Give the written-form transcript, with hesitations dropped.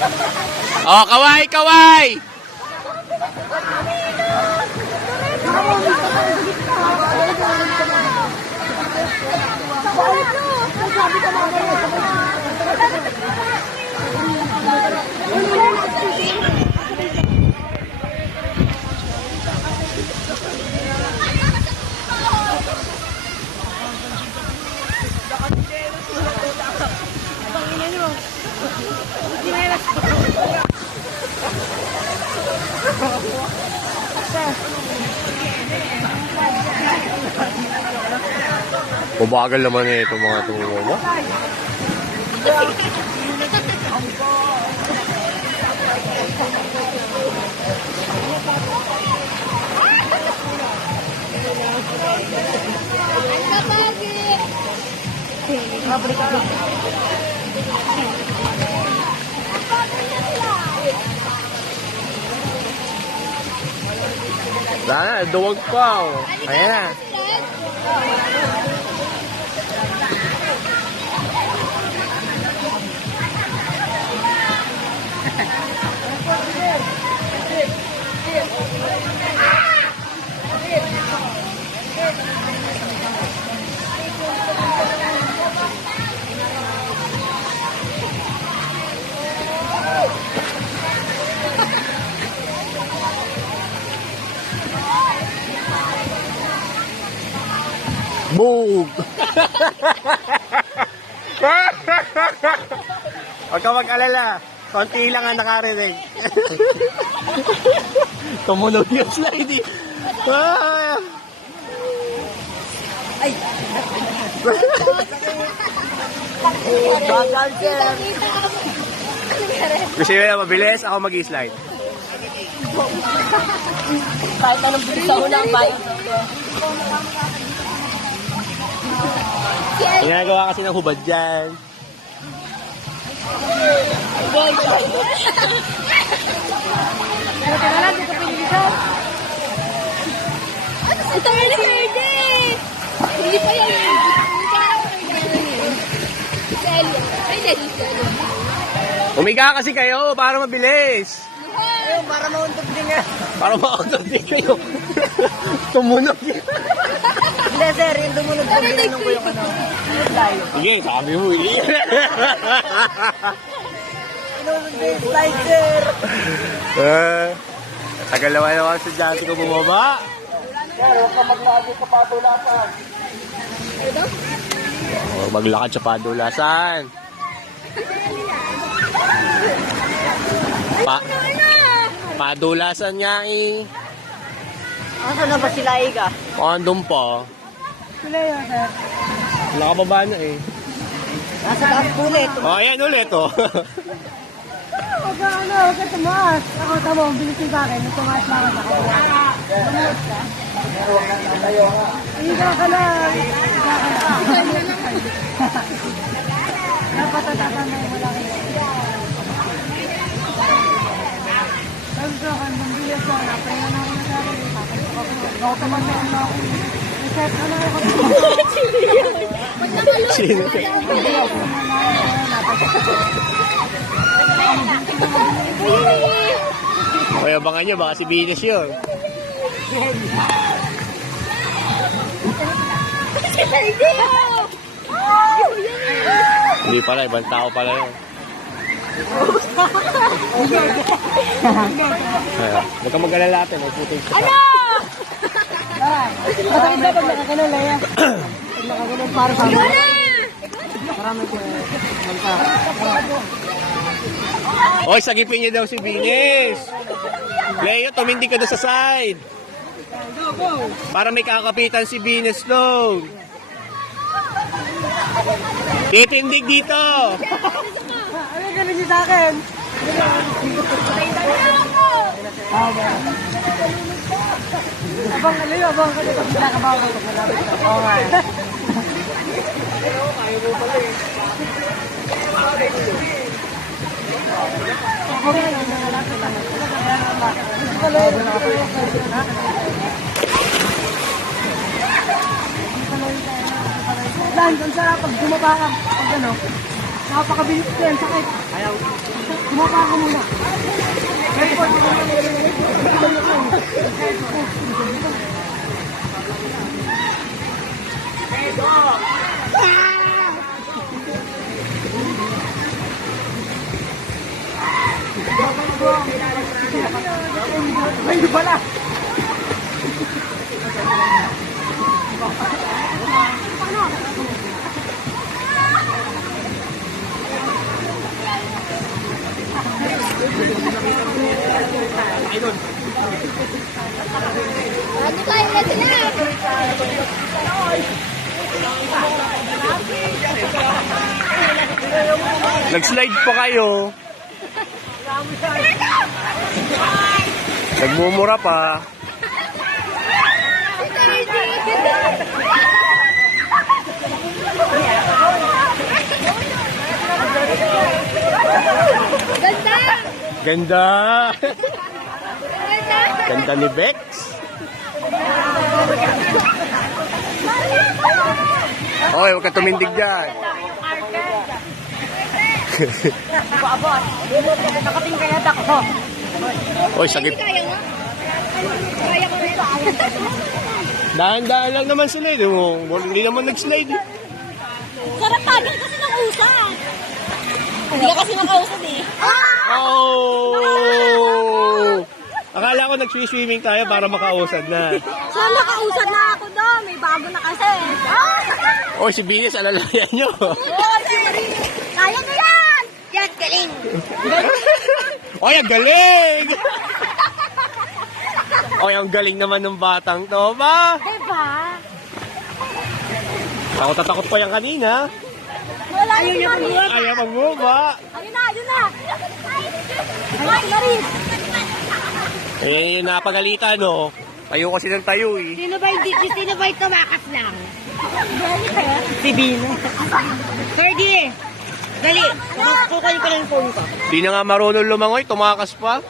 Oh, kaway, kaway! Mabagal naman eh itong mga tumulong mo. Sana, duwag pa oh. Ayan na. Boom! Huwag ka mag-alala. Konti lang ang nakarinig. Tumunog yung slide eh. Ay! Gusto nyo na mabilis? Ako mag-slide. Kahit anong bilis sa unang bayo. Ginagawa kasi ng hubad dyan. Ito nga na pwede! Hindi pa yan. Umiga kasi kayo para mabilis. Ayun, para mauntog din nga. Para makaunod din kayo. Tumunog yun. Hindi, sir. Yung dumunog ko, ginanong ko yung ano. Sige, sabi mo eh. Slide, sir. Tagal naman sa dati ko bumaba. Sir, huwag ka maglagi sa patulasan. Maglakad sa padulasan. Padulasan niya eh. Asa na ba sila, Iga? Andun pa. Sila yun, sir. Nakababa na eh. Nasa taas ulit. Oh, ayan ulit oh. Huwag ka tumaas. Ako, tamo, bilisin sa akin. Nung tumaas lang ako. Tumaas ka? Iga ka lang. Napatatapan na yung malaki. Sabi ko, kung bilis ko, napahinga na ako na sa akin. Ako tumasan na ako. Reset na lang ako. Sino? Kaya abangan nyo, baka si Venus yun. Hindi pala, ibang tao pala yun. Huwag kang mag-alala natin, magputing sa Ano? Masakit ba pag nakaganon, Leia? Pag nakaganon para sa amin. Marami ko Oy, sagipin niya daw si Venus. Leo, tumindi ka doon sa side. Para may kakapitan si Venus doon. Titindig dito. Ano ganun niyo sa akin? Abang ano yun, abang ka dito. Pinakabaw ko ito. Oo nga. Kaya mo pala eh. Dan, kung sarap pag bumaba ka, pag ano, Napakabilis ko yan, sakit. Ayaw. Kumapa ako muna. Ay, hindi pala. Ano tayo na sila? Nag-slide pa kayo. Nagmumura pa. Ganda! Ganda. Ganda! Ganda ni Bex. Okay, huwag ka tumindig dyan. Abot. Nakatingkayat ako. Oy, sagip. Kaya nga? Kaya ko rin. Dahan-dahan lang naman sila eh. Hindi naman nag-slide eh. Sarap tagil kasi ng usad. Hindi ka kasi nakausad eh. Oh! Akala ko nag-swimming tayo para makausad na. So, nakausad na ako doon. May bago na kasi. Oy, si Venus, alalayan nyo. Oy, si Marina. Kaya mo yan! Yan, galing. Oy, ang galing! Oy, ang galing naman ng batang to, ba? Diba? Takot na takot pa yan kanina. Wala na si Mami. Ayaw mag-move, Ayun na, ayun na. Ay, Maris. Eh, napagalitan, no? Tayo kasi ng tayo, eh. Sino ba yung tumakas lang? Si Bino. Fergie, dali. Kukunin ko lang yung phone ko. Di na nga marunong lumangoy, tumakas pa.